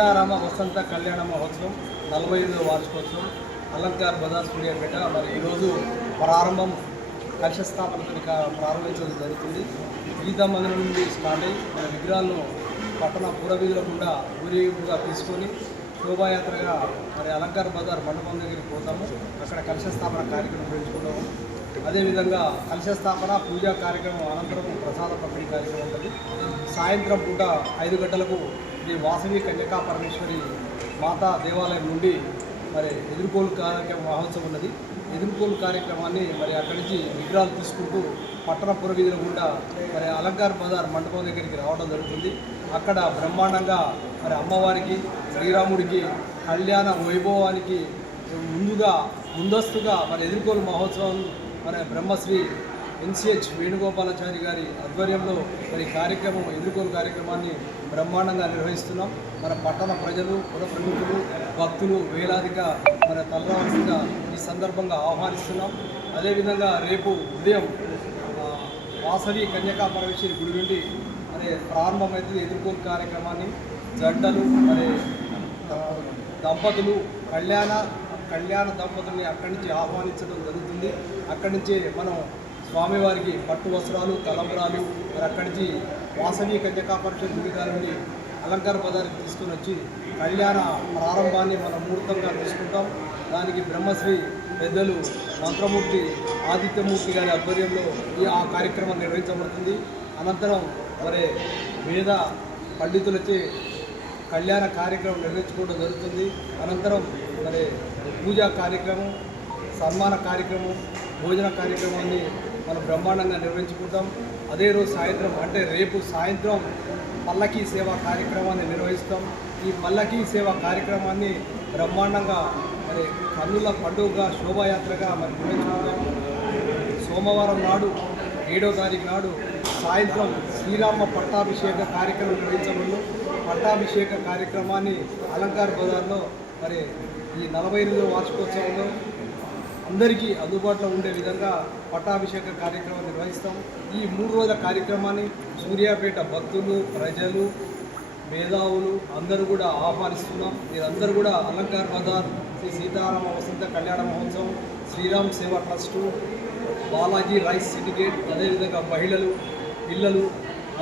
సీతారామ వసంత కళ్యాణ మహోత్సవం 45వ వార్షికోత్సవం అలంకార్ బజార్ సూర్యాపేట మరి ఈరోజు ప్రారంభం కలశ స్థాపనతో ప్రారంభించడం జరుగుతుంది. గీతా మందిరం నుండి స్టార్ట్ అయ్యి మన విగ్రహాలను పట్టణ పూర్వవీధుల గుండా ఊరేగింపుగా తీసుకొని శోభాయాత్రగా మరి అలంకార్ బజార్ మండపం దగ్గరికి పోతాము. అక్కడ కలశ స్థాపన కార్యక్రమం పెంచుకుంటాము. అదేవిధంగా కలశ స్థాపన పూజా కార్యక్రమం అనంతరం ప్రసాద పంపిణీ కార్యక్రమం ఉంటుంది. సాయంత్రం పూట 5 గంటలకు శ్రీ వాసవి కన్యకా పరమేశ్వరి మాతా దేవాలయం నుండి మరి ఎదుర్కోలు కార్యక్రమం మహోత్సవం ఉన్నది. ఎదుర్కోలు కార్యక్రమాన్ని మరి అక్కడి నుంచి విగ్రహాలు తీసుకుంటూ పట్టణ పురవీధుల గుండా మరి అలంకార్ బజార్ మండపం దగ్గరికి రావడం జరుగుతుంది. అక్కడ బ్రహ్మాండంగా మరి అమ్మవారికి శ్రీరాముడికి కళ్యాణ వైభవానికి ముందస్తుగా మరి ఎదుర్కోలు మహోత్సవం మన బ్రహ్మశ్రీ NCH వేణుగోపాలాచారి గారి ఆధ్వర్యంలో మరి కార్యక్రమం ఎదుర్కోలు కార్యక్రమాన్ని బ్రహ్మాండంగా నిర్వహిస్తున్నాం. మన పట్టణ ప్రజలు పుర ప్రముఖులు భక్తులు వేలాదిగా మన తలరావాల్సిందిగా ఈ సందర్భంగా ఆహ్వానిస్తున్నాం. అదేవిధంగా రేపు ఉదయం వాసవి కన్యకా పరమేశ్వరి గుడి నుండి మరి ప్రారంభమైతే ఎదుర్కోలు కార్యక్రమాన్ని జంటలు మరి దంపతులు కళ్యాణ దంపతుల్ని అక్కడి నుంచి ఆహ్వానించడం జరుగుతుంది. అక్కడి నుంచి మనం స్వామివారికి పట్టు వస్త్రాలు తలంబరాలు మరి అక్కడి నుంచి వాసవి కన్యకా పరమేశ్వరి గుడి గారి నుండి అలంకార బజార్కి తీసుకుని వచ్చి కళ్యాణ ప్రారంభాన్ని మనం ముహూర్తంగా తీసుకుంటాం. దానికి బ్రహ్మశ్రీ పెద్దలు మంత్రమూర్తి ఆదిత్యమూర్తి గారి ఆధ్వర్యంలో ఆ కార్యక్రమం నిర్వహించబడుతుంది. అనంతరం మరి వేద పండితులచే కళ్యాణ కార్యక్రమం నిర్వహించుకోవడం జరుగుతుంది. అనంతరం మరి పూజా కార్యక్రమం, సన్మాన కార్యక్రమం, భోజన కార్యక్రమాన్ని మనం బ్రహ్మాండంగా నిర్వహించుకుంటాం. అదే రోజు సాయంత్రం అంటే రేపు సాయంత్రం పల్లకీ సేవా కార్యక్రమాన్ని నిర్వహిస్తాం. ఈ పల్లకీ సేవా కార్యక్రమాన్ని బ్రహ్మాండంగా మరి కన్నుల పండుగగా శోభాయాత్రగా మరి నిర్వహించుకుంటాం. సోమవారం నాడు 7వ తారీఖు నాడు సాయంత్రం శ్రీరామ పట్టాభిషేక కార్యక్రమం నిర్వహించబడును. పట్టాభిషేక కార్యక్రమాన్ని అలంకార్ బజార్లో మరి ఈ 45వ వార్షికోత్సవంలో అందరికీ అందుబాటులో ఉండే విధంగా పట్టాభిషేక కార్యక్రమం నిర్వహిస్తాం. ఈ 3 రోజుల కార్యక్రమాన్ని సూర్యాపేట భక్తులు ప్రజలు మేధావులు అందరూ కూడా ఆహ్వానిస్తున్నాం. మీరందరూ కూడా అలంకార్ బజార్ శ్రీ సీతారామ వసంత కళ్యాణ మహోత్సవం శ్రీరామ్ సేవా ట్రస్టు బాలాజీ రైస్ సిండికేట్ అదేవిధంగా మహిళలు పిల్లలు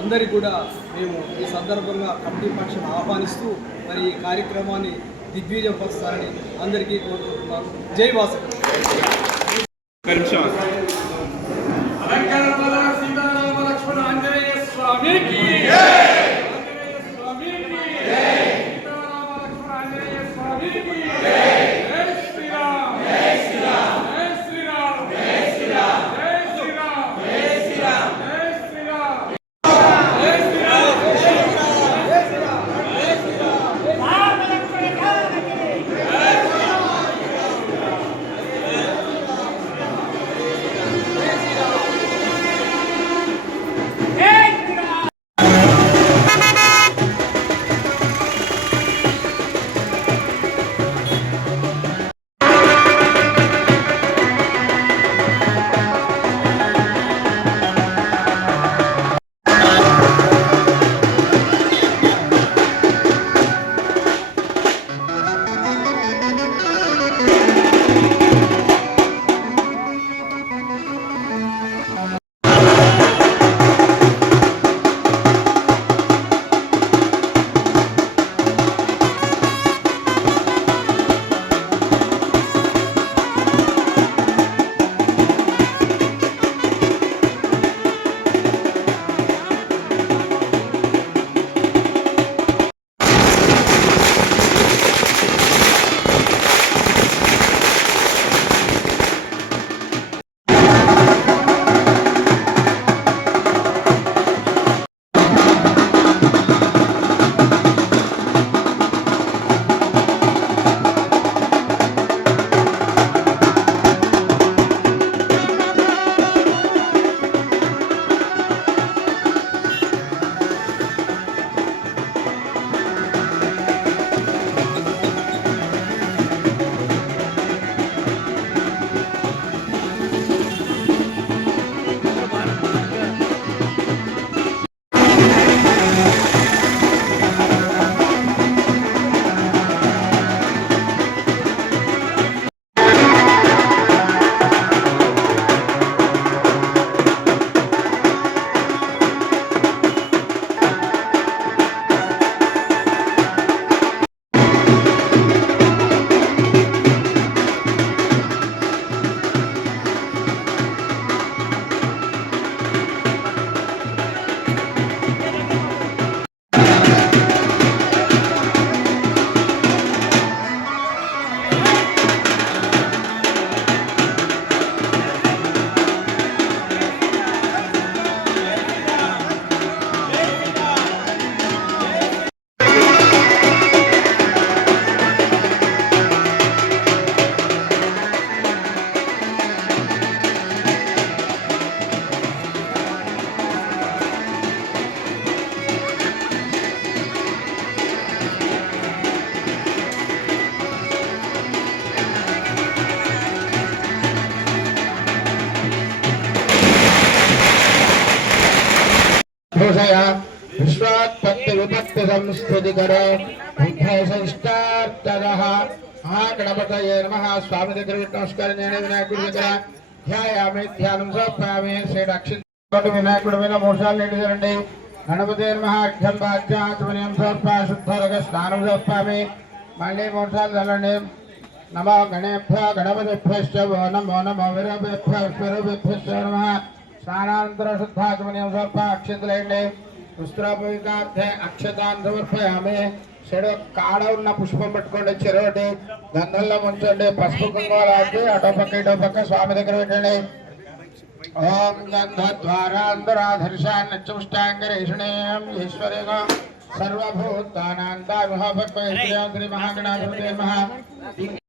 అందరికీ కూడా మేము ఈ సందర్భంగా కమిటీ ఫంక్షన్ ఆహ్వానిస్తూ మరి ఈ కార్యక్రమాన్ని దిగ్విజయపరుస్తారని అందరికీ కోరుకుంటున్నాను. జై వాసవి. घोषय विश्वात्पत्ति विपत्ति संस्तुति करो उद्धयशिष्टार्थदः महागणपतये नमः। स्वामी దగ్గర నమస్కారం చేయండి। వినాయకుడి దగ్గర ధ్యాయామి ధ్యానం సమర్పయామి। శ్రీ రక్షించుకోండి వినాయకుడి మీద మోషాలు నీటిదండి। గణపతే నమః అర్ఘ్యం పాద్యాచమనీయం సమర్పయ శుద్ధరగ స్నానం సమర్పయామి। మళ్ళీ మోషాలు చల్లండి। నమో గణేభ్యో గణపతిభ్యశ్చ నమో నమో విరూపేభ్యో విరూపేభ్యశ్చ నమః। స్నానానంతర శుద్ధాచమనీయం సమర్పయ అక్షంతలేయండి। వస్త్రోపవితార్థే అక్షతాన్ సమర్పయామి। చెడు కాడ ఉన్న పుష్పం పట్టుకోండి, చెరోటి గంధంలో ముంచండి, పసుపు కుంకుమలాంటి అటో పక్క ఇటో పక్క స్వామి దగ్గర పెట్టండి। ఓం గంధద్వారాంతరాధర్షాన్నచుష్టాంగరేషణీయం ఈశ్వరేణ సర్వభూతానాంతా మహాభక్త శ్రీ మహాగణాధిపతే నమః।